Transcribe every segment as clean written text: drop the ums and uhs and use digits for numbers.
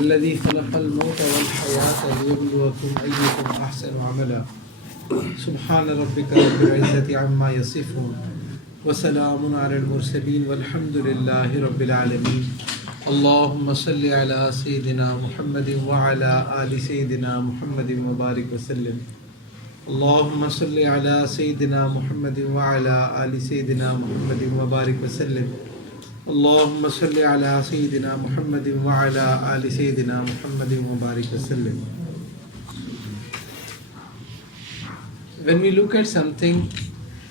الذي خلق الموت والحياة ليبلوكم أيكم أحسن عملا سبحان ربك رب العزة عما يصفون وسلام على المرسلين والحمد لله رب العالمين اللهم صل على سيدنا محمد وعلى آل سيدنا محمد وبارك وسلم اللهم صل على سيدنا محمد وعلى آل سيدنا محمد وبارك وسلم اللهم صل على سيدنا محمد وعلى آل سيدنا محمد وبارك وسلم. When we look at something,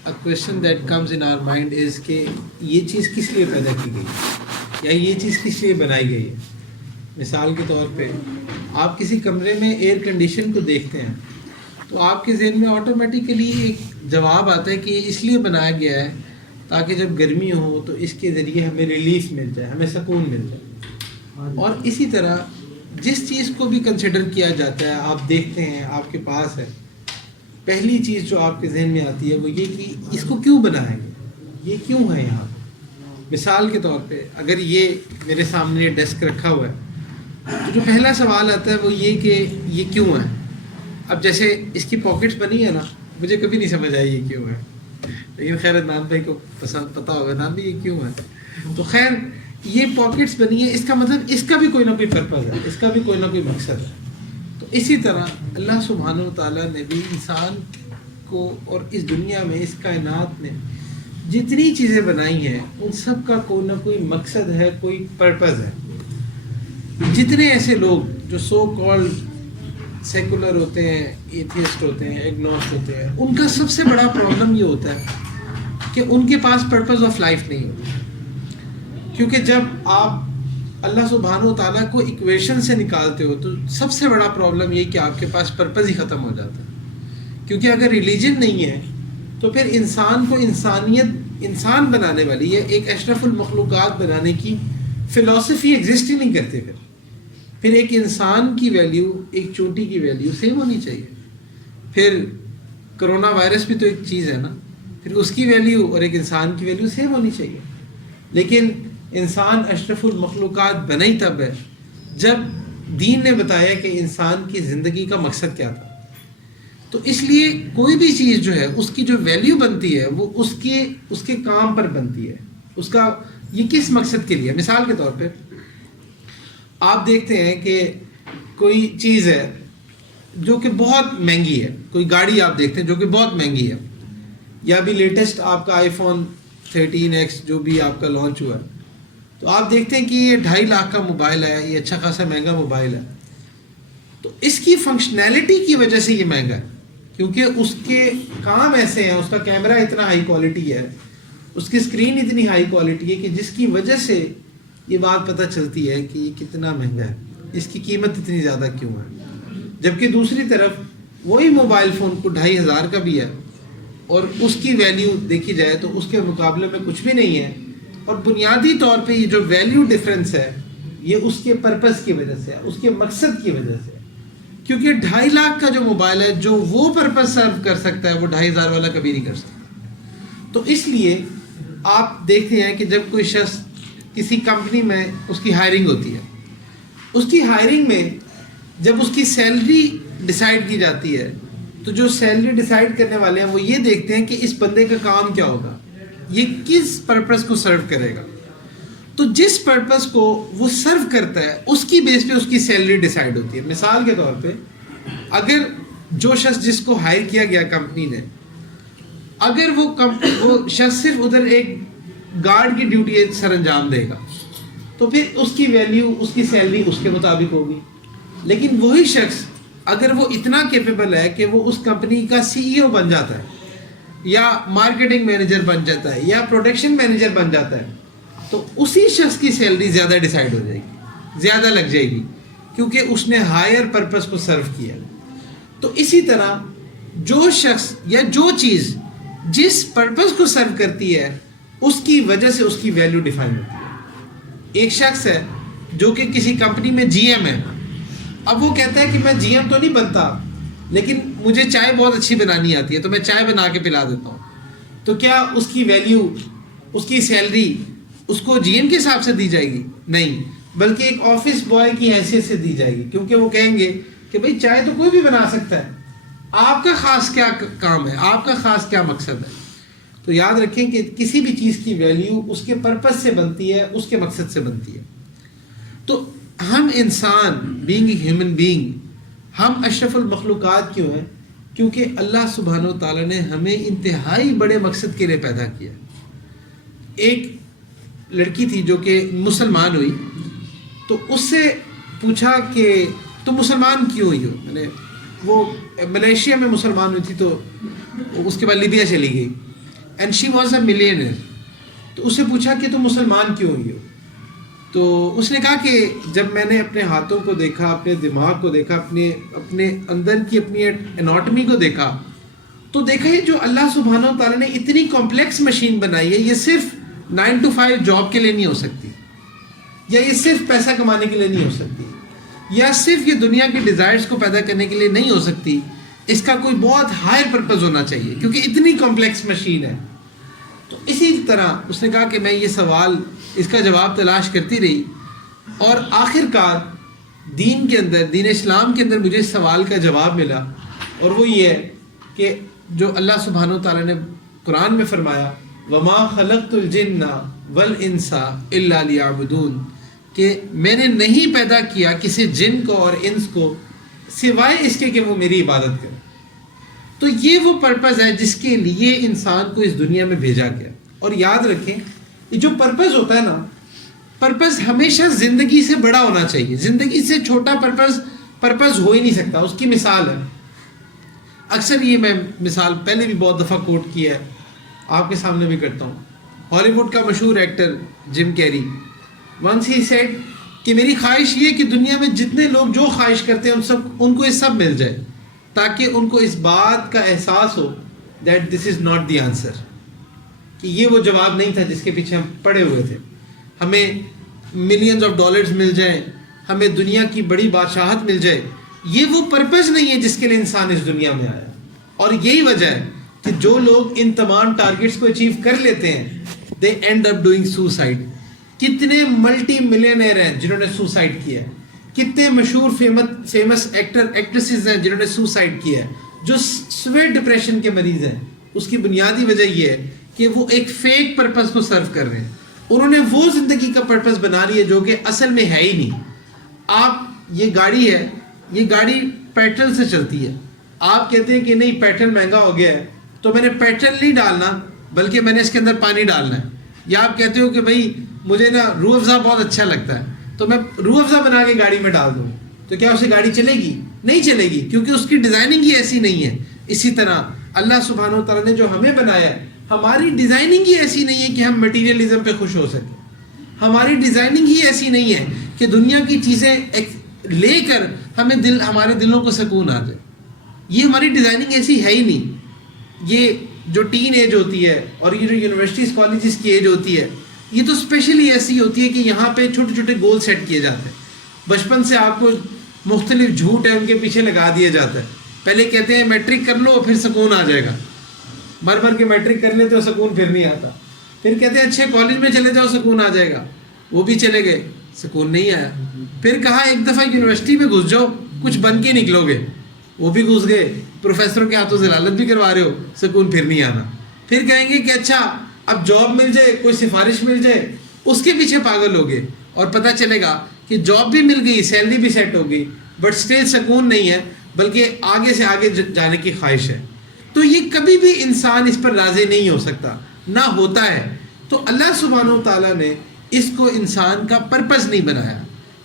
a question that comes in our mind is کہ یہ چیز کس لیے پیدا کی گئی یا یہ چیز کس لیے بنائی گئی ہے. مثال کے طور پہ آپ کسی کمرے میں ایئر کنڈیشن کو دیکھتے ہیں تو آپ کے ذہن میں آٹومیٹیکلی ایک جواب آتا ہے کہ یہ اس لیے بنایا گیا ہے تاکہ جب گرمی ہو تو اس کے ذریعے ہمیں ریلیف مل جائے, ہمیں سکون مل جائے. اور اسی طرح جس چیز کو بھی کنسیڈر کیا جاتا ہے, آپ دیکھتے ہیں آپ کے پاس ہے, پہلی چیز جو آپ کے ذہن میں آتی ہے وہ یہ کہ اس کو کیوں بنایا گیا, یہ کیوں ہے یہاں. مثال کے طور پہ اگر یہ میرے سامنے یہ ڈیسک رکھا ہوا ہے تو جو پہلا سوال آتا ہے وہ یہ کہ یہ کیوں ہے. اب جیسے اس کی پاکٹس بنی ہے نا, مجھے کبھی نہیں سمجھ آئی یہ کیوں ہے, لیکن خیر عدنان بھائی کو پتہ ہوگا عدنان بھی یہ کیوں ہے. تو خیر یہ پاکٹس بنی ہے, اس کا مطلب اس کا بھی کوئی نہ کوئی پرپز ہے, اس کا بھی کوئی نہ کوئی مقصد ہے. تو اسی طرح اللہ سبحانہ و تعالیٰ نے بھی انسان کو اور اس دنیا میں اس کائنات میں جتنی چیزیں بنائی ہیں ان سب کا کوئی نہ کوئی مقصد ہے, کوئی پرپز ہے. جتنے ایسے لوگ جو سو کالڈ سیکولر ہوتے ہیں, ایتھیسٹ ہوتے ہیں, ایگنوسٹ ہوتے ہیں, ان کا سب سے بڑا پرابلم یہ ہوتا ہے کہ ان کے پاس پرپز آف لائف نہیں ہوتا. کیونکہ جب آپ اللہ سبحانہ و تعالیٰ کو ایکویشن سے نکالتے ہو تو سب سے بڑا پرابلم یہ کہ آپ کے پاس پرپز ہی ختم ہو جاتا ہے. کیونکہ اگر ریلیجن نہیں ہے تو پھر انسان کو انسان بنانے والی ہے, ایک اشرف المخلوقات بنانے کی فلسفی ایگزسٹ ہی نہیں کرتے. پھر ایک انسان کی ویلیو ایک چونٹی کی ویلیو سیم ہونی چاہیے. پھر کرونا وائرس بھی تو ایک چیز ہے نا, پھر اس کی ویلیو اور ایک انسان کی ویلیو سیم ہونی چاہیے. لیکن انسان اشرف المخلوقات بنا ہی تب ہے جب دین نے بتایا کہ انسان کی زندگی کا مقصد کیا تھا. تو اس لیے کوئی بھی چیز جو ہے اس کی جو ویلیو بنتی ہے وہ اس کے کام پر بنتی ہے, اس کا یہ کس مقصد کے لیے. مثال کے طور پہ آپ دیکھتے ہیں کہ کوئی چیز ہے جو کہ بہت مہنگی ہے, کوئی گاڑی آپ دیکھتے ہیں جو کہ بہت مہنگی ہے, یا بھی لیٹسٹ آپ کا آئی فون 13X جو بھی آپ کا لانچ ہوا ہے, تو آپ دیکھتے ہیں کہ یہ 2.5 لاکھ کا موبائل ہے, یہ اچھا خاصا مہنگا موبائل ہے. تو اس کی فنکشنالٹی کی وجہ سے یہ مہنگا ہے, کیونکہ اس کے کام ایسے ہیں, اس کا کیمرہ اتنا ہائی کوالٹی ہے, اس کی اسکرین اتنی ہائی کوالٹی ہے کہ جس کی وجہ سے یہ بات پتہ چلتی ہے کہ یہ کتنا مہنگا ہے, اس کی قیمت اتنی زیادہ کیوں ہے. جبکہ دوسری طرف وہی موبائل فون کو 2,500 کا بھی ہے اور اس کی ویلیو دیکھی جائے تو اس کے مقابلے میں کچھ بھی نہیں ہے. اور بنیادی طور پہ یہ جو ویلیو ڈفرینس ہے یہ اس کے پرپز کی وجہ سے ہے, اس کے مقصد کی وجہ سے. کیونکہ 2.5 لاکھ کا جو موبائل ہے جو وہ پرپز سرو کر سکتا ہے وہ 2,500 والا کبھی نہیں کر سکتا. تو اس لیے آپ دیکھتے ہیں کہ جب کوئی شخص کسی کمپنی میں اس کی ہائرنگ ہوتی ہے, اس کی ہائرنگ میں جب اس کی سیلری ڈیسائیڈ کی جاتی ہے تو جو سیلری ڈیسائیڈ کرنے والے ہیں وہ یہ دیکھتے ہیں کہ اس بندے کا کام کیا ہوگا, یہ کس پرپز کو سرو کرے گا. تو جس پرپز کو وہ سرو کرتا ہے اس کی بیس پہ اس کی سیلری ڈیسائیڈ ہوتی ہے. مثال کے طور پہ اگر جو شخص جس کو ہائر کیا گیا کمپنی نے, اگر وہ شخص صرف ادھر ایک گارڈ کی ڈیوٹی سر انجام دے گا تو پھر اس کی ویلیو اس کی سیلری اس کے مطابق ہوگی. لیکن وہی شخص اگر وہ اتنا کیپیبل ہے کہ وہ اس کمپنی کا CEO بن جاتا ہے یا مارکیٹنگ مینیجر بن جاتا ہے یا پروڈکشن مینیجر بن جاتا ہے تو اسی شخص کی سیلری زیادہ ڈیسائیڈ ہو جائے گی, زیادہ لگ جائے گی, کیونکہ اس نے ہائر پرپز کو سرو کیا. تو اسی طرح جو شخص یا جو چیز جس پرپز کو سرو کرتی ہے اس کی وجہ سے اس کی ویلیو ڈیفائن ہوتی ہے. ایک شخص ہے جو کہ کسی کمپنی میں GM ہے, اب وہ کہتا ہے کہ میں GM تو نہیں بنتا لیکن مجھے چائے بہت اچھی بنانی آتی ہے تو میں چائے بنا کے پلا دیتا ہوں. تو کیا اس کی ویلیو, اس کی سیلری اس کو GM کے حساب سے دی جائے گی؟ نہیں. بلکہ ایک آفس بوائے کی حیثیت سے دی جائے گی، کیونکہ وہ کہیں گے کہ بھئی چائے تو کوئی بھی بنا سکتا ہے، آپ کا خاص کیا کام ہے، آپ کا خاص کیا مقصد ہے. تو یاد رکھیں کہ کسی بھی چیز کی ویلیو اس کے پرپس سے بنتی ہے، اس کے مقصد سے بنتی ہے. تو ہم انسان بینگ اے ہیومن بینگ، ہم اشرف المخلوقات کیوں ہیں؟ کیونکہ اللہ سبحانہ و تعالیٰ نے ہمیں انتہائی بڑے مقصد کے لیے پیدا کیا. ایک لڑکی تھی جو کہ مسلمان ہوئی، تو اس سے پوچھا کہ تم مسلمان کیوں ہوئی ہو؟ میں نے وہ ملیشیا میں مسلمان ہوئی تھی، تو اس کے بعد لیبیا چلی گئی، and she was a millionaire. تو اس سے پوچھا کہ تم مسلمان کیوں ہوئی ہو؟ تو اس نے کہا کہ جب میں نے اپنے ہاتھوں کو دیکھا، اپنے دماغ کو دیکھا، اپنے اندر کی اپنی اناٹمی کو دیکھا، تو دیکھا یہ جو اللہ سبحانہ و تعالیٰ نے اتنی کمپلیکس مشین بنائی ہے، یہ صرف 9 to 5 جاب کے لیے نہیں ہو سکتی، یا یہ صرف پیسہ کمانے کے لیے نہیں ہو سکتی، یا صرف یہ دنیا کی ڈیزائرز کو پیدا کرنے کے لیے نہیں ہو سکتی. اس کا کوئی بہت ہائر پرپز ہونا چاہیے، کیونکہ اتنی کمپلیکس مشین ہے. تو اسی طرح اس نے کہا کہ میں یہ سوال، اس کا جواب تلاش کرتی رہی، اور آخر کار دین کے اندر، دین اسلام کے اندر مجھے اس سوال کا جواب ملا، اور وہ یہ ہے کہ جو اللہ سبحانہ و تعالیٰ نے قرآن میں فرمایا وَمَا خَلَقْتُ الْجِنَّ وَالْإِنسَ إِلَّا لِيَعْبُدُونَ، کہ میں نے نہیں پیدا کیا کسی جن کو اور انس کو سوائے اس کے کہ وہ میری عبادت کرے. تو یہ وہ پرپز ہے جس کے لیے انسان کو اس دنیا میں بھیجا گیا. اور یاد رکھیں یہ جو پرپز ہوتا ہے نا، پرپز ہمیشہ زندگی سے بڑا ہونا چاہیے. زندگی سے چھوٹا پرپز ہو ہی نہیں سکتا. اس کی مثال ہے، اکثر یہ میں مثال پہلے بھی بہت دفعہ کوٹ کی ہے، آپ کے سامنے بھی کرتا ہوں. ہالی ووڈ کا مشہور actor Jim Carrey, once he said کہ میری خواہش یہ کہ دنیا میں جتنے لوگ جو خواہش کرتے ہیں ان کو یہ سب مل جائے، تاکہ ان کو اس بات کا احساس ہو that this is not the answer, کہ یہ وہ جواب نہیں تھا جس کے پیچھے ہم پڑے ہوئے تھے. ہمیں ملینز آف ڈالرز مل جائیں، ہمیں دنیا کی بڑی بادشاہت مل جائے، یہ وہ پرپز نہیں ہے جس کے لیے انسان اس دنیا میں آیا. اور یہی وجہ ہے کہ جو لوگ ان تمام ٹارگٹس کو اچیو کر لیتے ہیں دے اینڈ اپ ڈوئنگ سوسائڈ. کتنے ملٹی ملینئر ہیں جنہوں نے سوسائڈ کیا ہے، کتنے مشہور فیمس ایکٹر ایکٹریسز ہیں جنہوں نے سوسائڈ کیا ہے، جو سویٹ ڈپریشن کے مریض ہیں. اس کی بنیادی وجہ یہ ہے کہ وہ ایک فیک پرپز کو سرو کر رہے ہیں. انہوں نے وہ زندگی کا پرپز بنا لی ہے جو کہ اصل میں ہے ہی نہیں. آپ یہ گاڑی ہے، یہ گاڑی پیٹرول سے چلتی ہے، آپ کہتے ہیں کہ نہیں پیٹرول مہنگا ہو گیا ہے تو میں نے پیٹرول نہیں ڈالنا بلکہ میں نے اس کے اندر پانی ڈالنا ہے. یا آپ کہتے ہو کہ بھائی مجھے نا روح افزا بہت اچھا لگتا ہے تو میں روح افزا بنا کے گاڑی میں ڈال دوں، تو کیا اسے گاڑی چلے گی؟ نہیں چلے گی، کیونکہ اس کی ڈیزائننگ ہی ایسی نہیں ہے. اسی طرح اللہ سبحانہ و تعالیٰ نے جو ہمیں بنایا ہے، ہماری ڈیزائننگ ہی ایسی نہیں ہے کہ ہم مٹیریلزم پہ خوش ہو سکیں. ہماری ڈیزائننگ ہی ایسی نہیں ہے کہ دنیا کی چیزیں لے کر ہمارے دلوں کو سکون آ جائے. یہ ہماری ڈیزائننگ ایسی ہے ہی نہیں. یہ جو ٹین ایج ہوتی ہے اور یہ جو یونیورسٹیز کالجز کی ایج ہوتی ہے، یہ تو اسپیشلی ایسی ہوتی ہے کہ یہاں پہ چھوٹے چھوٹے گول سیٹ کیے جاتے ہیں. بچپن سے آپ کو مختلف جھوٹ ہے ان کے پیچھے لگا دیا جاتا ہے. پہلے کہتے ہیں میٹرک کر لو پھر سکون آ جائے گا، بھر کے میٹرک کر لیتے ہو سکون پھر نہیں آتا. پھر کہتے ہیں اچھے کالج میں چلے جاؤ سکون آ جائے گا، وہ بھی چلے گئے سکون نہیں آیا. پھر کہا ایک دفعہ یونیورسٹی میں گھس جاؤ کچھ بن کے نکلو گے، وہ بھی گھس گئے، پروفیسروں کے ہاتھوں ضلالت بھی کروا رہے ہو، سکون پھر نہیں آنا. پھر کہیں گے کہ اچھا اب جاب مل جائے، کوئی سفارش مل جائے، اس کے پیچھے پاگل ہو گئے، اور پتہ چلے گا کہ جاب بھی مل گئی، سیلری بھی سیٹ ہو گئی، بٹ اسٹل سکون نہیں ہے، بلکہ آگے سے آگے جانے کی خواہش ہے. تو یہ کبھی بھی انسان اس پر راضی نہیں ہو سکتا، نہ ہوتا ہے. تو اللہ سبحانہ و تعالیٰ نے اس کو انسان کا پرپز نہیں بنایا.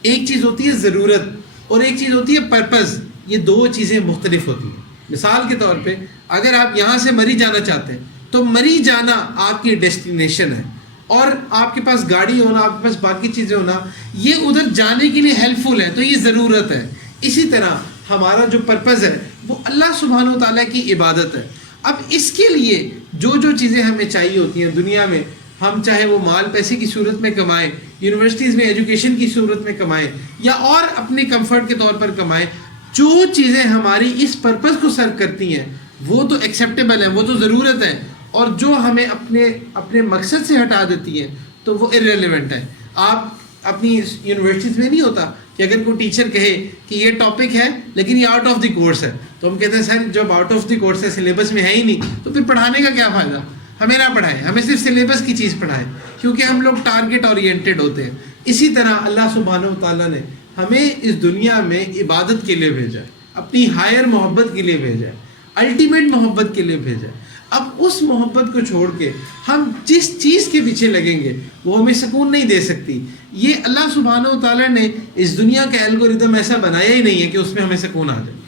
ایک چیز ہوتی ہے ضرورت اور ایک چیز ہوتی ہے پرپز. یہ دو چیزیں مختلف ہوتی ہیں. مثال کے طور پہ اگر آپ یہاں سے مری جانا چاہتے ہیں تو مری جانا آپ کی ڈیسٹینیشن ہے، اور آپ کے پاس گاڑی ہونا، آپ کے پاس باقی چیزیں ہونا، یہ ادھر جانے کے لیے ہیلپ فل ہے، تو یہ ضرورت ہے. اسی طرح ہمارا جو پرپز ہے وہ اللہ سبحانہ و تعالیٰ کی عبادت ہے. اب اس کے لیے جو چیزیں ہمیں چاہیے ہوتی ہیں دنیا میں، ہم چاہے وہ مال پیسے کی صورت میں کمائیں، یونیورسٹیز میں ایجوکیشن کی صورت میں کمائیں، یا اور اپنے کمفرٹ کے طور پر کمائیں، جو چیزیں ہماری اس پرپز کو سرو کرتی ہیں وہ تو ایکسیپٹیبل ہیں، وہ تو ضرورت ہے، اور جو ہمیں اپنے مقصد سے ہٹا دیتی ہیں تو وہ ارریلیونٹ ہے. آپ اپنی یونیورسٹیز میں نہیں ہوتا کہ اگر کوئی ٹیچر کہے کہ یہ ٹاپک ہے لیکن یہ آؤٹ آف دی کورس ہے، تو ہم کہتے ہیں سر جب آؤٹ آف دی کورس ہے، سلیبس میں ہے ہی نہیں، تو پھر پڑھانے کا کیا فائدہ؟ ہمیں نہ پڑھائیں، ہمیں صرف سلیبس کی چیز پڑھائیں، کیونکہ ہم لوگ ٹارگٹ اورینٹیڈ ہوتے ہیں۔ اسی طرح اللہ سبحانہ و تعالیٰ نے ہمیں اس دنیا میں عبادت کے لیے بھیجا ہے، اپنی ہائر محبت کے لیے بھیجا ہے، الٹیمیٹ محبت کے لیے بھیجا ہے۔ اب اس محبت کو چھوڑ کے ہم جس چیز کے پیچھے لگیں گے وہ ہمیں سکون نہیں دے سکتی۔ یہ اللہ سبحانہ و تعالیٰ نے اس دنیا کا الگوریدم ایسا بنایا ہی نہیں ہے کہ اس میں ہمیں سکون آ جائے۔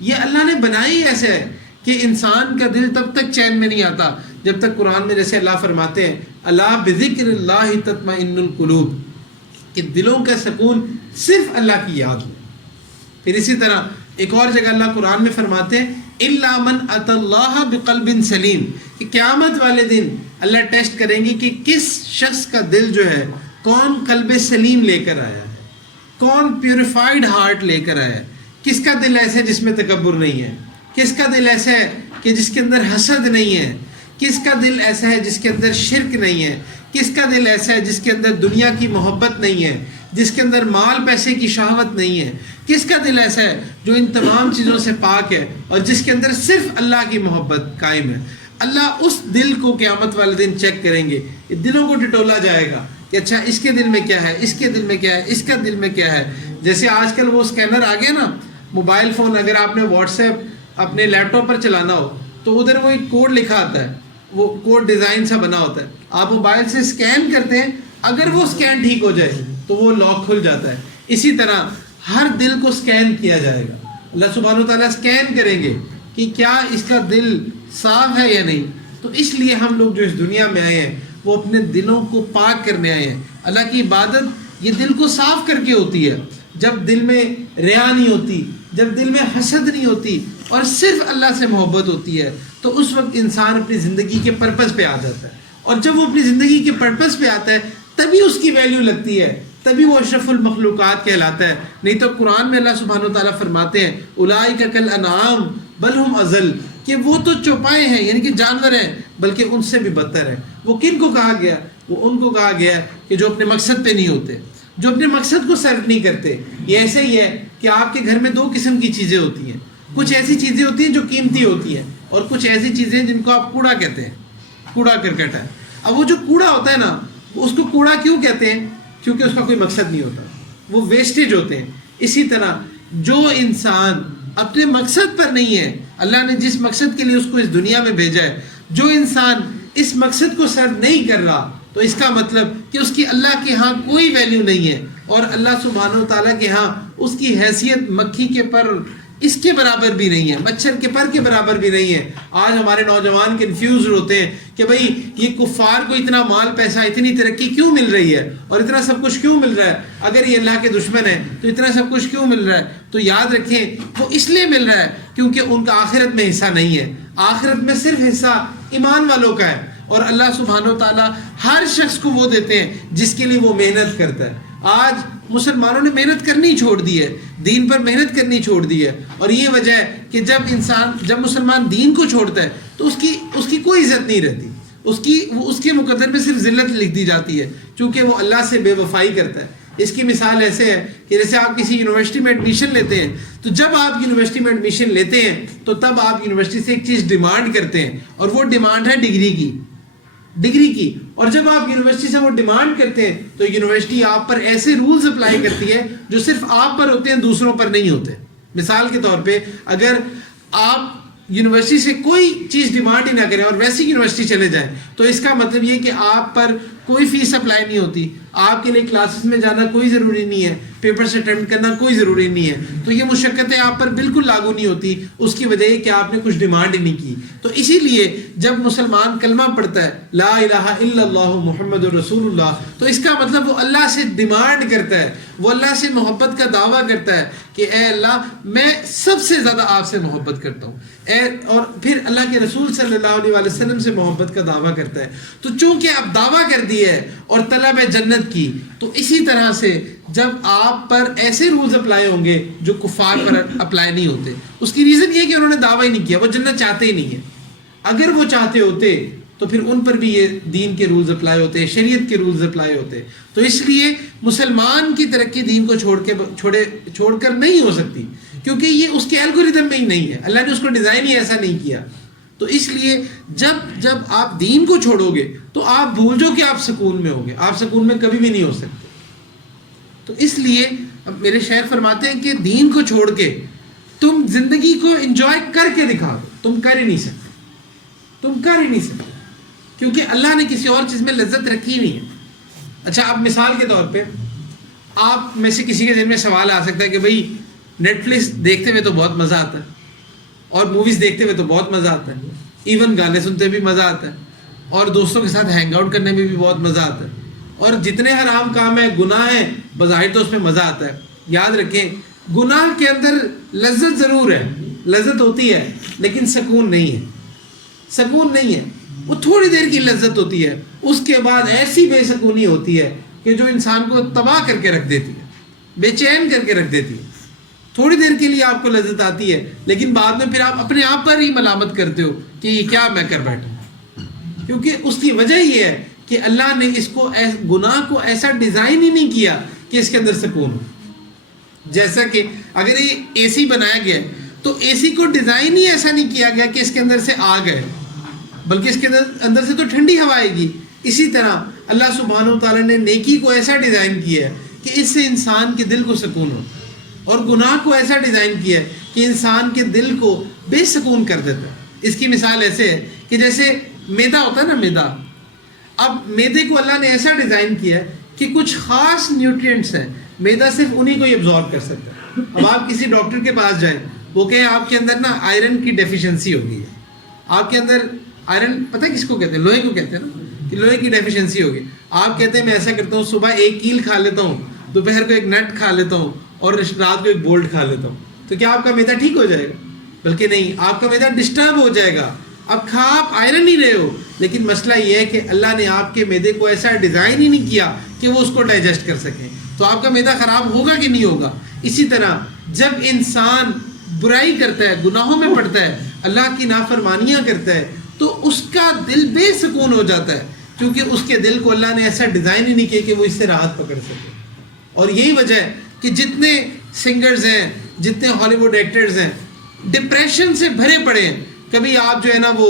یہ اللہ نے بنایا ہی ایسے ہے کہ انسان کا دل تب تک چین میں نہیں آتا جب تک قرآن میں جیسے اللہ فرماتے ہیں الا بذکر اللہ تطمئن القلوب، کہ دلوں کا سکون صرف اللہ کی یاد ہو۔ پھر اسی طرح ایک اور جگہ اللہ قرآن میں فرماتے ہیں الا من اتى اللہ بقلب سلیم، کہ قیامت والے دن اللہ ٹیسٹ کریں گے کہ کس شخص کا دل جو ہے کون قلب سلیم لے کر آیا ہے، کون پیوریفائڈ ہارٹ لے کر آیا ہے، کس کا دل ایسا ہے جس میں تکبر نہیں ہے، کس کا دل ایسا ہے کہ جس کے اندر حسد نہیں ہے، کس کا دل ایسا ہے جس کے اندر شرک نہیں ہے، کس کا دل ایسا ہے جس کے اندر دنیا کی محبت نہیں ہے، جس کے اندر مال پیسے کی شہوت نہیں ہے، کس کا دل ایسا ہے جو ان تمام چیزوں سے پاک ہے اور جس کے اندر صرف اللہ کی محبت قائم ہے۔ اللہ اس دل کو قیامت والے دن چیک کریں گے، دلوں کو ٹٹولا جائے گا کہ اچھا اس کے دل میں کیا ہے، اس کے دل میں کیا ہے، اس کا دل میں کیا ہے۔ جیسے آج کل وہ اسکینر آ گیا نا، موبائل فون، اگر آپ نے واٹس ایپ اپنے لیپ ٹاپ پر چلانا ہو تو ادھر وہ ایک کوڈ لکھا آتا ہے، وہ کوڈ ڈیزائن سا بنا ہوتا ہے، آپ موبائل سے اسکین کرتے ہیں، اگر وہ اسکین ٹھیک ہو جائے تو وہ لاک کھل جاتا ہے۔ اسی طرح ہر دل کو اسکین کیا جائے گا، اللہ سبحانہ و تعالیٰ اسکین کریں گے کہ کیا اس کا دل صاف ہے یا نہیں۔ تو اس لیے ہم لوگ جو اس دنیا میں آئے ہیں وہ اپنے دلوں کو پاک کرنے آئے ہیں۔ اللہ کی عبادت یہ دل کو صاف کر کے ہوتی ہے۔ جب دل میں ریا نہیں ہوتی، جب دل میں حسد نہیں ہوتی اور صرف اللہ سے محبت ہوتی ہے، تو اس وقت انسان اپنی زندگی کے پرپس پہ آ جاتا ہے، اور جب وہ اپنی زندگی کے پرپس پہ آتا ہے تبھی اس کی ویلیو لگتی ہے، تبھی وہ اشرف المخلوقات کہلاتا ہے۔ نہیں تو قرآن میں اللہ سبحانہ و تعالیٰ فرماتے ہیں اولئک کالانعام بل ہم اضل، کہ وہ تو چوپائے ہیں، یعنی کہ جانور ہیں، بلکہ ان سے بھی بدتر ہیں۔ وہ کن کو کہا گیا؟ وہ ان کو کہا گیا کہ جو اپنے مقصد پہ نہیں ہوتے، جو اپنے مقصد کو سرو نہیں کرتے۔ یہ ایسے ہی ہے کہ آپ کے گھر میں دو قسم کی چیزیں ہوتی ہیں، کچھ ایسی چیزیں ہوتی ہیں جو قیمتی ہوتی ہیں، اور کچھ ایسی چیزیں جن کو آپ کوڑا کہتے ہیں، کوڑا کرکٹ ہے۔ اب وہ جو کوڑا ہوتا ہے نا، اس کو کوڑا کیوں کہتے ہیں؟ کیونکہ اس کا کوئی مقصد نہیں ہوتا، وہ ویسٹیج ہوتے ہیں۔ اسی طرح جو انسان اپنے مقصد پر نہیں ہے، اللہ نے جس مقصد کے لیے اس کو اس دنیا میں بھیجا ہے، جو انسان اس مقصد کو سرو نہیں کر رہا، تو اس کا مطلب کہ اس کی اللہ کے ہاں کوئی ویلیو نہیں ہے، اور اللہ سبحانہ و تعالیٰ کے ہاں اس کی حیثیت مکھی کے پر اس کے برابر بھی نہیں ہے، مچھر کے پر کے برابر بھی نہیں ہے۔ آج ہمارے نوجوان کنفیوزڈ ہوتے ہیں کہ بھئی یہ کفار کو اتنا مال پیسہ، اتنی ترقی کیوں مل رہی ہے اور اتنا سب کچھ کیوں مل رہا ہے؟ اگر یہ اللہ کے دشمن ہے تو اتنا سب کچھ کیوں مل رہا ہے؟ تو یاد رکھیں وہ اس لیے مل رہا ہے کیونکہ ان کا آخرت میں حصہ نہیں ہے۔ آخرت میں صرف حصہ ایمان والوں کا ہے، اور اللہ سبحانہ و تعالیٰ ہر شخص کو وہ دیتے ہیں جس کے لیے وہ محنت کرتا ہے۔ آج مسلمانوں نے محنت کرنی چھوڑ دی ہے، دین پر محنت کرنی چھوڑ دی ہے، اور یہ وجہ ہے کہ جب مسلمان دین کو چھوڑتا ہے تو اس کی کوئی عزت نہیں رہتی، اس کے مقدر میں صرف ذلت لکھ دی جاتی ہے، چونکہ وہ اللہ سے بے وفائی کرتا ہے۔ اس کی مثال ایسے ہے کہ جیسے آپ کسی یونیورسٹی میں ایڈمیشن لیتے ہیں، تو جب آپ یونیورسٹی میں ایڈمیشن لیتے ہیں تو تب آپ یونیورسٹی سے ایک چیز ڈیمانڈ کرتے ہیں، اور وہ ڈیمانڈ ہے ڈگری کی، اور جب آپ یونیورسٹی سے وہ ڈیمانڈ کرتے ہیں تو یونیورسٹی آپ پر ایسے رولز اپلائی کرتی ہے جو صرف آپ پر ہوتے ہیں، دوسروں پر نہیں ہوتے۔ مثال کے طور پہ اگر آپ یونیورسٹی سے کوئی چیز ڈیمانڈ ہی نہ کریں اور ویسی یونیورسٹی چلے جائیں تو اس کا مطلب یہ کہ آپ پر کوئی فیس اپلائی نہیں ہوتی، آپ کے لیے کلاسز میں جانا کوئی ضروری نہیں ہے، پیپرز اٹیمپٹ کرنا کوئی ضروری نہیں ہے، تو یہ مشقتیں آپ پر بالکل لاگو نہیں ہوتی۔ اس کی وجہ یہ کہ آپ نے کچھ ڈیمانڈ ہی نہیں کی۔ تو اسی لیے جب مسلمان کلمہ پڑھتا ہے لا الہ الا اللہ محمد رسول اللہ، تو اس کا مطلب وہ اللہ سے ڈیمانڈ کرتا ہے، وہ اللہ سے محبت کا دعویٰ کرتا ہے کہ اے اللہ میں سب سے زیادہ آپ سے محبت کرتا ہوں، اور پھر اللہ کے رسول صلی اللہ علیہ وسلم سے محبت کا دعویٰ کرتا ہے۔ تو چونکہ آپ دعویٰ کر دی ہے اور طلب ہے جنت کی، تو اسی طرح سے جب آپ پر ایسے رولز اپلائی ہوں گے جو کفار پر اپلائی نہیں ہوتے، اس کی ریزن یہ کہ انہوں نے دعویٰ ہی نہیں کیا، وہ جنت چاہتے ہی نہیں ہے۔ اگر وہ چاہتے ہوتے تو پھر ان پر بھی یہ دین کے رولز اپلائی ہوتے ہیں, شریعت کے رولز اپلائی ہوتے ہیں. تو اس لیے مسلمان کی ترقی دین کو چھوڑ کر نہیں ہو سکتی, کیونکہ یہ اس کے الگوریتم میں ہی نہیں ہے, اللہ نے اس کو ڈیزائن ہی ایسا نہیں کیا. تو اس لیے جب آپ دین کو چھوڑو گے تو آپ بھول جاؤ کہ آپ سکون میں ہوگے, آپ سکون میں کبھی بھی نہیں ہو سکتے. تو اس لیے اب میرے شیخ فرماتے ہیں کہ دین کو چھوڑ کے تم زندگی کو انجوائے کر کے دکھا دو, تم کر ہی نہیں سکتے, کیونکہ اللہ نے کسی اور چیز میں لذت رکھی نہیں ہے. اچھا, اب مثال کے طور پہ آپ میں سے کسی کے ذہن میں سوال آ سکتا ہے کہ بھائی نیٹ فلکس دیکھتے ہوئے تو بہت مزہ آتا ہے, اور موویز دیکھتے ہوئے تو بہت مزہ آتا ہے, ایون گانے سنتے بھی مزہ آتا ہے, اور دوستوں کے ساتھ ہینگ آؤٹ کرنے میں بھی بہت مزہ آتا ہے, اور جتنے حرام کام ہیں, گناہ ہیں, بظاہر تو اس میں مزہ آتا ہے. یاد رکھیں, گناہ کے اندر لذت ضرور ہے, لذت ہوتی ہے, لیکن سکون نہیں ہے. وہ تھوڑی دیر کی لذت ہوتی ہے, اس کے بعد ایسی بے سکونی ہوتی ہے کہ جو انسان کو تباہ کر کے رکھ دیتی ہے, بے چین کر کے رکھ دیتی ہے. تھوڑی دیر کے لیے آپ کو لذت آتی ہے, لیکن بعد میں پھر آپ اپنے آپ پر ہی ملامت کرتے ہو کہ یہ کیا میں کر بیٹھا, کیونکہ اس کی وجہ یہ ہے کہ اللہ نے اس کو گناہ کو ایسا ڈیزائن ہی نہیں کیا کہ اس کے اندر سکون ہو. جیسا کہ اگر یہ اے سی بنایا گیا تو اے سی کو ڈیزائن ہی ایسا نہیں کیا گیا کہ اس کے اندر سے آگ ہے, بلکہ اس کے اندر سے تو ٹھنڈی ہوا آئے گی. اسی طرح اللہ سبحانہ و تعالیٰ نے نیکی کو ایسا ڈیزائن کیا ہے کہ اس سے انسان کے دل کو سکون ہو, اور گناہ کو ایسا ڈیزائن کیا ہے کہ انسان کے دل کو بے سکون کر دیتا ہے. اس کی مثال ایسے ہے کہ جیسے میدا ہوتا ہے نا, میدا, اب میدے کو اللہ نے ایسا ڈیزائن کیا ہے کہ کچھ خاص نیوٹرینٹس ہیں, میدا صرف انہی کو ہی ابزارب کر سکتا ہے. اب آپ کسی ڈاکٹر کے پاس جائیں, وہ کہیں آپ کے اندر نا آئرن کی ڈیفیشنسی ہو گئی ہے, آپ کے اندر آئرن پتہ ہے کس کو کہتے ہیں, لوہے کو کہتے ہیں نا, کہ لوہے کی ڈیفیشنسی ہوگی. آپ کہتے ہیں میں ایسا کرتا ہوں, صبح ایک کیل کھا لیتا ہوں, دوپہر کو ایک نٹ کھا لیتا ہوں, اور رات کو ایک بولٹ کھا لیتا ہوں, تو کیا آپ کا میدا ٹھیک ہو جائے گا؟ بلکہ نہیں, آپ کا میدا ڈسٹرب ہو جائے گا. اب کھا آپ آئرن ہی رہے ہو, لیکن مسئلہ یہ ہے کہ اللہ نے آپ کے میدے کو ایسا ڈیزائن ہی نہیں کیا کہ وہ اس کو ڈائجسٹ کر سکے, تو آپ کا میدا خراب ہوگا کہ نہیں ہوگا. اسی طرح جب انسان برائی کرتا ہے, گناہوں میں پڑتا ہے, اللہ کی نافرمانیاں کرتا ہے, تو اس کا دل بے سکون ہو جاتا ہے, کیونکہ اس کے دل کو اللہ نے ایسا ڈیزائن ہی نہیں کیا کہ وہ اس سے راحت پکڑ سکے. اور یہی وجہ ہے کہ جتنے سنگرز ہیں, جتنے ہالی ووڈ ایکٹرز ہیں, ڈپریشن سے بھرے پڑے ہیں. کبھی آپ جو ہے نا وہ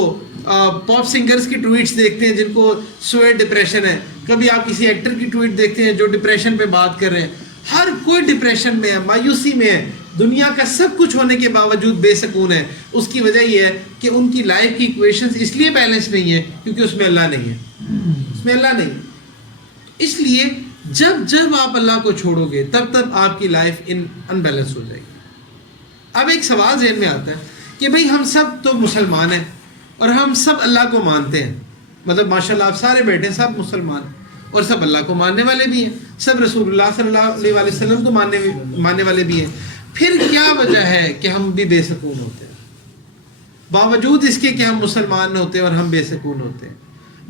پاپ سنگرز کی ٹویٹس دیکھتے ہیں جن کو سویٹ ڈپریشن ہے, کبھی آپ کسی ایکٹر کی ٹویٹ دیکھتے ہیں جو ڈپریشن پہ بات کر رہے ہیں. ہر کوئی ڈپریشن میں ہے, مایوسی میں ہے, دنیا کا سب کچھ ہونے کے باوجود بے سکون ہے. اس کی وجہ یہ ہے کہ ان کی لائف کی ایکویشنز اس لیے بیلنس نہیں ہے کیونکہ اس میں اللہ نہیں ہے, اس میں اللہ نہیں. اس لیے جب آپ اللہ کو چھوڑو گے تب آپ کی لائف انبیلنس ہو جائے گی. اب ایک سوال ذہن میں آتا ہے کہ بھئی ہم سب تو مسلمان ہیں اور ہم سب اللہ کو مانتے ہیں, مطلب ماشاءاللہ آپ سارے بیٹھے ہیں, سب مسلمان ہیں اور سب اللہ کو ماننے والے بھی ہیں, سب رسول اللہ صلی اللہ علیہ وسلم کو ماننے والے بھی ہیں. پھر کیا وجہ ہے کہ ہم بھی بے سکون ہوتے ہیں, باوجود اس کے کہ ہم مسلمان ہوتے ہیں اور ہم بے سکون ہوتے ہیں.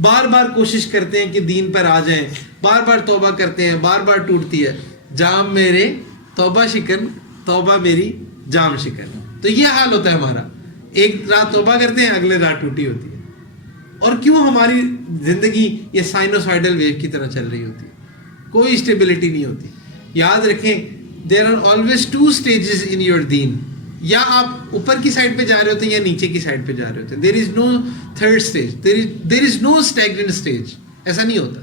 بار بار کوشش کرتے ہیں کہ دین پر آ جائیں, بار بار توبہ کرتے ہیں, بار بار ٹوٹتی ہے. جام میرے توبہ شکن, توبہ میری جام شکن. تو یہ حال ہوتا ہے ہمارا, ایک رات توبہ کرتے ہیں, اگلے رات ٹوٹی ہوتی ہے. اور کیوں ہماری زندگی یہ سائنوسائڈل ویو کی طرح چل رہی ہوتی ہے, کوئی اسٹیبلٹی نہیں ہوتی. یاد رکھیں, there are always 2 stages in your دین, یا آپ اوپر کی سائڈ پہ جا رہے ہوتے ہیں یا نیچے کی سائڈ پہ جا رہے ہوتے ہیں. دیر از نو تھرڈ اسٹیج, دیر از نو اسٹیگننٹ اسٹیج. ایسا نہیں ہوتا.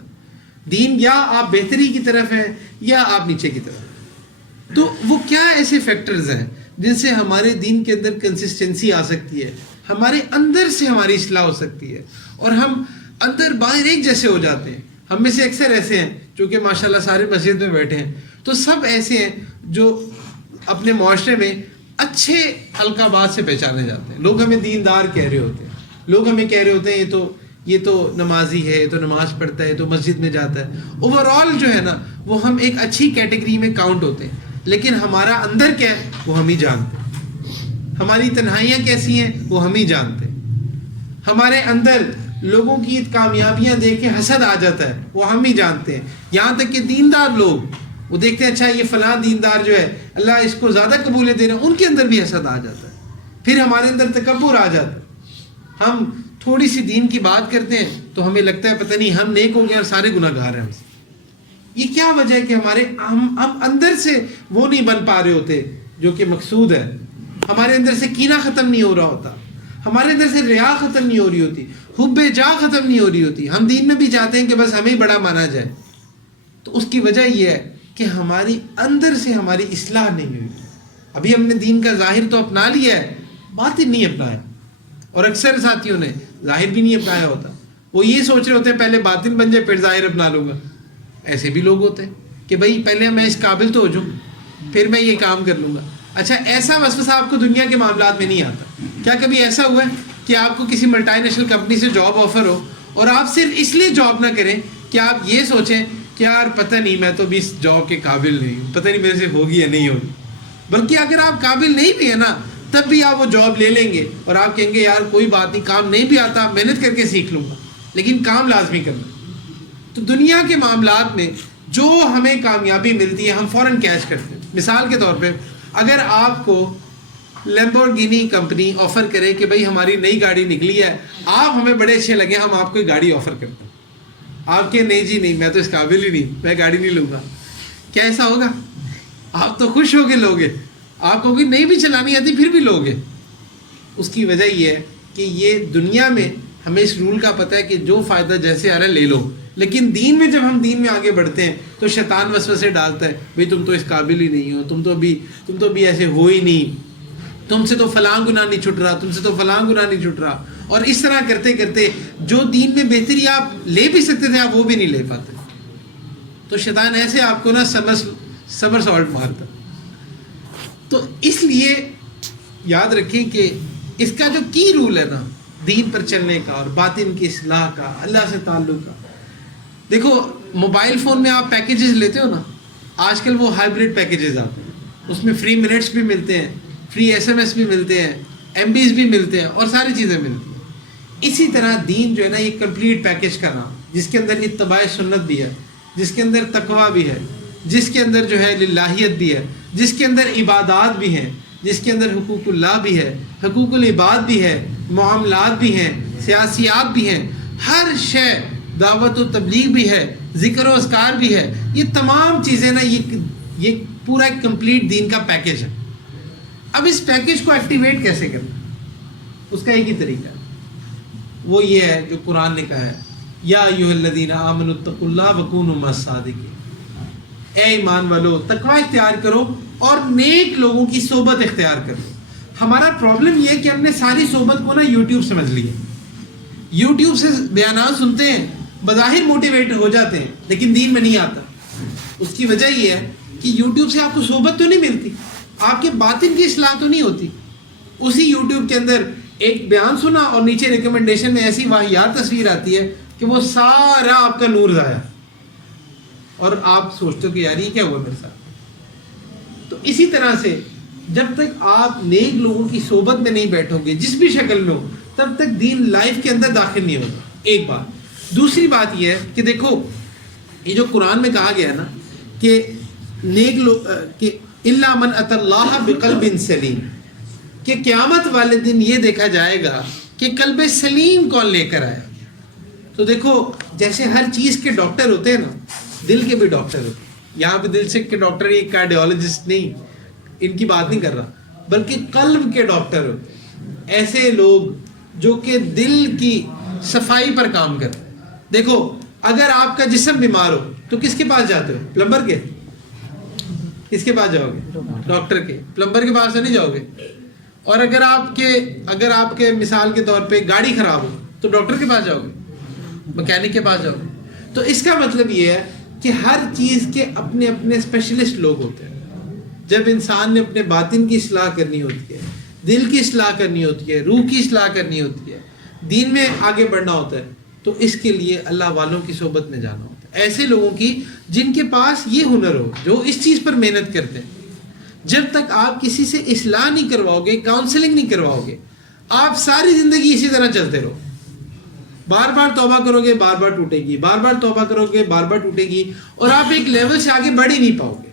دین یا آپ بہتری کی طرف ہیں یا آپ نیچے کی طرف. تو وہ کیا ایسے فیکٹرز ہیں جن سے ہمارے دین کے اندر کنسسٹنسی آ سکتی ہے, ہمارے اندر سے ہماری اصلاح ہو سکتی ہے, اور ہم اندر باہر ایک جیسے ہو جاتے ہیں. ہم میں سے اکثر ایسے ہیں جو کہ ماشاءاللہ سارے مسجد میں بیٹھے ہیں, تو سب ایسے ہیں جو اپنے معاشرے میں اچھے القابات سے پہچانے جاتے ہیں. لوگ ہمیں دیندار کہہ رہے ہوتے ہیں, لوگ ہمیں کہہ رہے ہوتے ہیں یہ تو نمازی ہے, یہ تو نماز پڑھتا ہے, تو مسجد میں جاتا ہے. اوور آل جو ہے نا وہ ہم ایک اچھی کیٹیگری میں کاؤنٹ ہوتے ہیں, لیکن ہمارا اندر کیا ہے وہ ہم ہی جانتے ہیں. ہماری تنہائیاں کیسی ہیں وہ ہم ہی جانتے ہیں. ہمارے اندر لوگوں کی کامیابیاں دیکھ کے حسد آ جاتا ہے, وہ ہم ہی جانتے ہیں. یہاں تک کہ دیندار لوگ وہ دیکھتے ہیں اچھا یہ فلاں دیندار جو ہے اللہ اس کو زیادہ قبولیت دے رہے ہیں, ان کے اندر بھی حسد آ جاتا ہے. پھر ہمارے اندر تکبر آ جاتا ہے. ہم تھوڑی سی دین کی بات کرتے ہیں تو ہمیں لگتا ہے پتہ نہیں ہم نیک ہو گئے اور سارے گناہ گار ہیں ہم سے. یہ کیا وجہ ہے کہ ہم اندر سے وہ نہیں بن پا رہے ہوتے جو کہ مقصود ہے. ہمارے اندر سے کینہ ختم نہیں ہو رہا ہوتا, ہمارے اندر سے ریا ختم نہیں ہو رہی ہوتی, حب جا ختم نہیں ہو رہی ہوتی. ہم دین میں بھی چاہتے ہیں کہ بس ہمیں بڑا مانا جائے. تو اس کی وجہ یہ ہے کہ ہماری اندر سے ہماری اصلاح نہیں ہوئی. ابھی ہم نے دین کا ظاہر تو اپنا لیا ہے, باطن نہیں اپنایا. اور اکثر ساتھیوں نے ظاہر بھی نہیں اپنایا ہوتا. وہ یہ سوچ رہے ہوتے ہیں پہلے باطن بن جائے پھر ظاہر اپنا لوں گا. ایسے بھی لوگ ہوتے ہیں کہ بھائی پہلے میں اس قابل تو ہو جاؤں پھر میں یہ کام کر لوں گا. اچھا, ایسا وسوسہ آپ کو دنیا کے معاملات میں نہیں آتا؟ کیا کبھی ایسا ہوا ہے کہ آپ کو کسی ملٹی نیشنل کمپنی سے جاب آفر ہو اور آپ صرف اس لیے جاب نہ کریں کہ آپ یہ سوچیں کہ یار پتہ نہیں میں تو بھی اس جاب کے قابل نہیں ہوں, پتہ نہیں میرے سے ہوگی یا نہیں ہوگی, بلکہ اگر آپ قابل نہیں بھی ہے نا تب بھی آپ وہ جاب لے لیں گے اور آپ کہیں گے یار کوئی بات نہیں, کام نہیں بھی آتا محنت کر کے سیکھ لوں گا لیکن کام لازمی کرنا. تو دنیا کے معاملات میں جو ہمیں کامیابی ملتی ہے ہم فوراً کیچ کرتے ہیں. مثال کے طور پہ اگر آپ کو لیمبورگینی کمپنی آفر کرے کہ بھائی ہماری نئی گاڑی نکلی ہے, آپ ہمیں بڑے اچھے لگے, ہم آپ کو ایک گاڑی آفر کرتے ہیں, آپ کے نہیں جی نہیں میں تو اس قابل ہی نہیں, میں گاڑی نہیں لوں گا, کیا ایسا ہوگا؟ آپ تو خوش ہو کے لوگے, آپ کو نہیں بھی چلانی آتی پھر بھی لوگے. اس کی وجہ یہ ہے کہ یہ دنیا میں ہمیں اس رول کا پتہ ہے کہ جو فائدہ جیسے آ رہا ہے لے لو, لیکن دین میں جب ہم دین میں آگے بڑھتے ہیں تو شیطان وسوسے ڈالتا ہے, بھئی تم تو اس قابل ہی نہیں ہو, تم تو ابھی ایسے ہو ہی نہیں, تم سے تو فلاں گناہ نہیں چھٹ رہا, تم سے تو فلاں گناہ نہیں چھٹ رہا. اور اس طرح کرتے کرتے جو دین میں بہتری آپ لے بھی سکتے تھے آپ وہ بھی نہیں لے پاتے. تو شیطان ایسے آپ کو نا سمر سالٹ مارتا. تو اس لیے یاد رکھیں کہ اس کا جو کی رول ہے نا دین پر چلنے کا اور باطن کی اصلاح کا, اللہ سے تعلق کا. دیکھو موبائل فون میں آپ پیکیجز لیتے ہو نا, آج کل وہ ہائیبریڈ پیکیجز آتے ہیں, اس میں فری منٹس بھی ملتے ہیں, فری SMS بھی ملتے ہیں, MBs بھی ملتے ہیں اور ساری چیزیں ملتی ہیں. اسی طرح دین جو ہے نا یہ کمپلیٹ پیکیج کا نام, جس کے اندر اتباع سنت بھی ہے, جس کے اندر تقویٰ بھی ہے, جس کے اندر جو ہے للہیت بھی ہے, جس کے اندر عبادات بھی ہیں, جس کے اندر حقوق اللہ بھی ہے, حقوق العباد بھی ہے, معاملات بھی ہیں, سیاسیات بھی ہیں, ہر شے, دعوت و تبلیغ بھی ہے, ذکر و اذکار بھی ہے. یہ تمام چیزیں نا یہ پورا ایک کمپلیٹ دین کا پیکیج ہے. اب اس پیکیج کو ایکٹیویٹ کیسے کرنا, اس کا ایک ہی طریقہ ہے, وہ یہ ہے جو قرآن نے کہا ہے, یا ایھا الذین آمنوا اتقوا اللہ وکونوا مع الصادقین. اے ایمان والو تقوی اختیار کرو اور نیک لوگوں کی صحبت اختیار کرو. ہمارا پرابلم یہ ہے کہ ہم نے ساری صحبت کو نا یوٹیوب سمجھ لی ہے. یوٹیوب سے بیانات سنتے ہیں, بظاہر موٹیویٹ ہو جاتے ہیں لیکن دین میں نہیں آتا. اس کی وجہ یہ ہے کہ یوٹیوب سے آپ کو صحبت تو نہیں ملتی, آپ کے باطن کی اصلاح تو نہیں ہوتی. اسی یوٹیوب کے اندر ایک بیان سنا اور نیچے ریکمنڈیشن میں ایسی واہیات تصویر آتی ہے کہ وہ سارا آپ کا نور ضائع, اور آپ سوچتے ہو کہ یار یہ کیا ہوا میرے ساتھ. تو اسی طرح سے جب تک آپ نیک لوگوں کی صحبت میں نہیں بیٹھو گے جس بھی شکل میں ہو تب تک دین لائف کے اندر داخل نہیں ہوگا. ایک بات. دوسری بات یہ ہے کہ دیکھو یہ جو قرآن میں کہا گیا ہے نا کہ نیک لوگ کہ الا من اتى اللہ بقلب سلیم, کہ قیامت والے دن یہ دیکھا جائے گا کہ قلب سلیم کون لے کر آیا. تو دیکھو جیسے ہر چیز کے ڈاکٹر ہوتے ہیں نا, دل کے بھی ڈاکٹر ہوتے ہیں. یہاں پہ دل سے کے ڈاکٹر یہ کارڈیولوجسٹ نہیں, ان کی بات نہیں کر رہا, بلکہ قلب کے ڈاکٹر ہوتے ہیں. ایسے لوگ جو کہ دل کی صفائی پر کام کرتے ہیں. دیکھو اگر آپ کا جسم بیمار ہو تو کس کے پاس جاتے ہو؟ پلمبر کے. کس کے پاس جاؤ گے؟ ڈاکٹر کے. پلمبر کے پاس سے نہیں جاؤ گے. اور اگر آپ کے مثال کے طور پہ گاڑی خراب ہو تو ڈاکٹر کے پاس جاؤ گے, مکینک کے پاس جاؤ گے. تو اس کا مطلب یہ ہے کہ ہر چیز کے اپنے اپنے اسپیشلسٹ لوگ ہوتے ہیں. جب انسان نے اپنے باطن کی اصلاح کرنی ہوتی ہے, دل کی اصلاح کرنی ہوتی ہے, روح کی اصلاح کرنی ہوتی ہے, دین میں آگے بڑھنا ہوتا ہے, تو اس کے لیے اللہ والوں کی صحبت میں جانا ہوتا ہے, ایسے لوگوں کی جن کے پاس یہ ہنر ہو, جو اس چیز پر محنت کرتے ہیں. جب تک آپ کسی سے اصلاح نہیں کرواؤ گے, کاؤنسلنگ نہیں کرواؤ گے, آپ ساری زندگی اسی طرح چلتے رہو. بار بار توبہ کرو گے, بار بار ٹوٹے گی, بار بار توبہ کرو گے, بار بار ٹوٹے گی, اور آپ ایک لیول سے آگے بڑھ ہی نہیں پاؤ گے.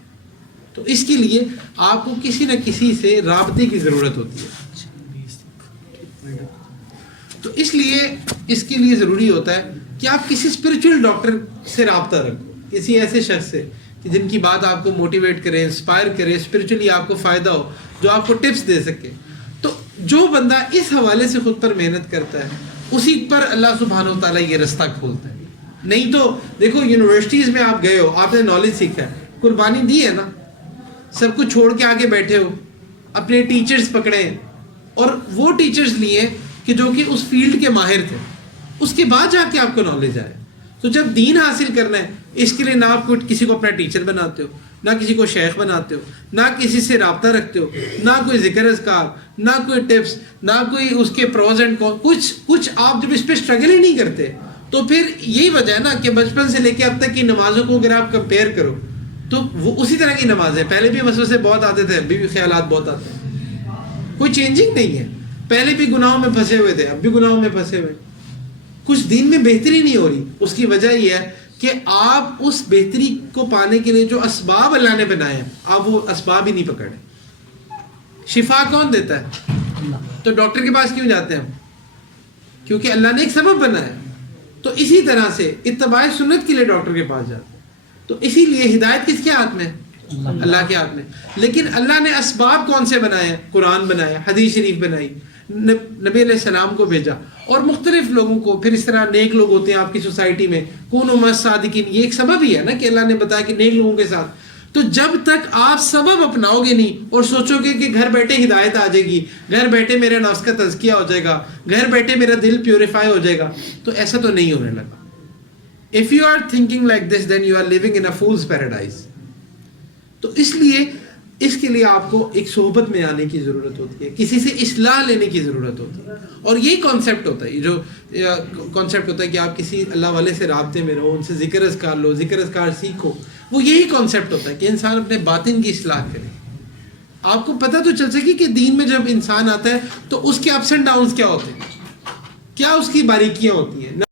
تو اس کے لیے آپ کو کسی نہ کسی سے رابطے کی ضرورت ہوتی ہے. تو اس لیے اس کے لیے ضروری ہوتا ہے کہ آپ کسی اسپرچل ڈاکٹر سے رابطہ رکھو، کسی ایسے شخص سے کہ جن کی بات آپ کو موٹیویٹ کرے، انسپائر کرے، اسپرچلی آپ کو فائدہ ہو، جو آپ کو ٹپس دے سکے. تو جو بندہ اس حوالے سے خود پر محنت کرتا ہے اسی پر اللہ سبحانہ و تعالیٰ یہ رستہ کھولتا ہے. نہیں تو دیکھو یونیورسٹیز میں آپ گئے ہو، آپ نے نالج سیکھا ہے، قربانی دی ہے نا، سب کچھ چھوڑ کے آگے بیٹھے ہو، اپنے ٹیچرز پکڑے اور وہ ٹیچرز لیے کہ جو کہ اس فیلڈ کے ماہر تھے، اس کے بعد جا کے آپ کو نالج آئے. تو جب دین حاصل کرنا ہے اس کے لیے نہ آپ کو کسی کو اپنا ٹیچر بناتے ہو، نہ کسی کو شیخ بناتے ہو، نہ کسی سے رابطہ رکھتے ہو، نہ کوئی ذکر اذکار، نہ کوئی ٹپس، نہ کوئی اس کے پروز اینڈ کون، کچھ آپ جب اس پہ اسٹرگل ہی نہیں کرتے تو پھر یہی وجہ ہے نا کہ بچپن سے لے کے اب تک کی نمازوں کو اگر آپ کمپیئر کرو تو وہ اسی طرح کی نمازیں، پہلے بھی وسوسے بہت آتے تھے، ابھی بھی خیالات بہت آتے ہیں، کوئی چینجنگ نہیں ہے. پہلے بھی گناہوں میں پھنسے ہوئے تھے، اب بھی گناہوں میں پھنسے ہوئے. کچھ دین میں بہتری نہیں ہو رہی. اس کی وجہ یہ ہے کہ آپ اس بہتری کو پانے کے لیے جو اسباب اللہ نے بنائے ہیں آپ وہ اسباب ہی نہیں پکڑے. شفا کون دیتا ہے؟ تو ڈاکٹر کے پاس کیوں جاتے ہیں ہم؟ کیونکہ اللہ نے ایک سبب بنایا. تو اسی طرح سے اتباع سنت کے لیے ڈاکٹر کے پاس جاتے ہیں. تو اسی لیے ہدایت کس کے ہاتھ میں ہے؟ اللہ کے ہاتھ میں. لیکن اللہ نے اسباب کون سے بنائے ہیں؟ قرآن بنایا، حدیث شریف بنائی، نبی علیہ السلام کو بھیجا اور مختلف لوگوں کو. پھر اس طرح نیک لوگ ہوتے ہیں آپ کی سوسائٹی میں، کونوا مع الصادقین، یہ ایک سبب ہی ہے نا کہ اللہ نے بتایا کہ نیک لوگوں کے ساتھ. تو جب تک آپ سبب اپناؤ گے نہیں اور سوچو گے کہ گھر بیٹھے ہدایت آ جائے گی، گھر بیٹھے میرے نفس کا تزکیہ ہو جائے گا، گھر بیٹھے میرا دل پیوریفائی ہو جائے گا، تو ایسا تو نہیں ہونے لگا. If you are thinking like this, then you are living in a fool's paradise. تو اس لیے اس کے لیے آپ کو ایک صحبت میں آنے کی ضرورت ہوتی ہے، کسی سے اصلاح لینے کی ضرورت ہوتی ہے. اور یہی کانسیپٹ ہوتا ہے، جو کانسیپٹ ہوتا ہے کہ آپ کسی اللہ والے سے رابطے میں رہو، ان سے ذکر اذکار لو، ذکر اذکار سیکھو. وہ یہی کانسیپٹ ہوتا ہے کہ انسان اپنے باطن کی اصلاح کرے. آپ کو پتہ تو چل سکے کہ دین میں جب انسان آتا ہے تو اس کے اپس اینڈ ڈاؤنس کیا ہوتے ہیں، کیا اس کی باریکیاں ہوتی ہیں.